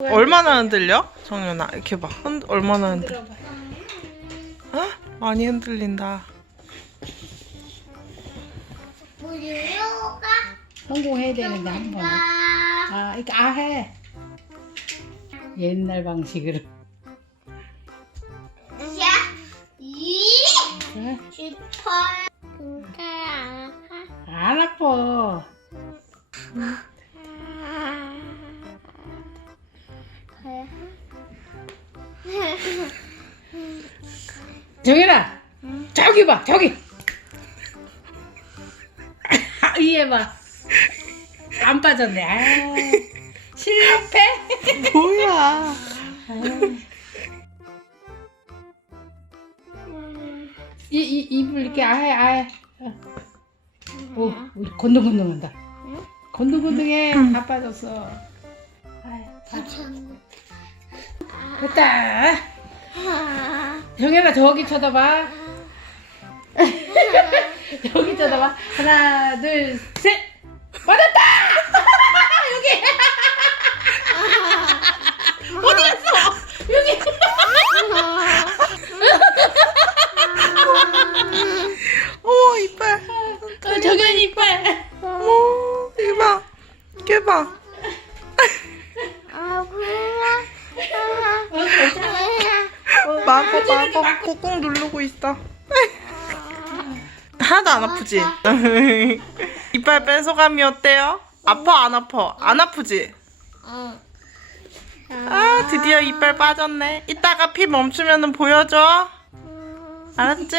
얼마나 흔들려? 정연아 이렇게 봐. 흔, 얼마나 흔들려? 들어봐. 어? 많이 흔들린다. 성공해야 되는데 한 번. 아, 이거 아 해. 옛날 방식으로. 야, 이 그래? 싶어. 그러니까 안 아파. 정연아, 저기 봐, 저기. 이해 봐. 안 빠졌네. 아, 실패. 뭐야? 이, 이 입을 이렇게 아해 아해. 오, 우리 건동건동한다. 건동건동해. 다 빠졌어. 됐다. 정연아 저기 쳐다봐. 저기 쳐다봐. 하나, 둘, 셋. 맞았다. 여기. 어디 갔어? 여기. 마구 마구 꾹꾹 누르고 있어. 하나도 안 아프지? 이빨 뺀 소감이 어때요? 아파 안 아파? 안 아프지? 아 드디어 이빨 빠졌네. 이따가 피 멈추면 보여줘. 알았지?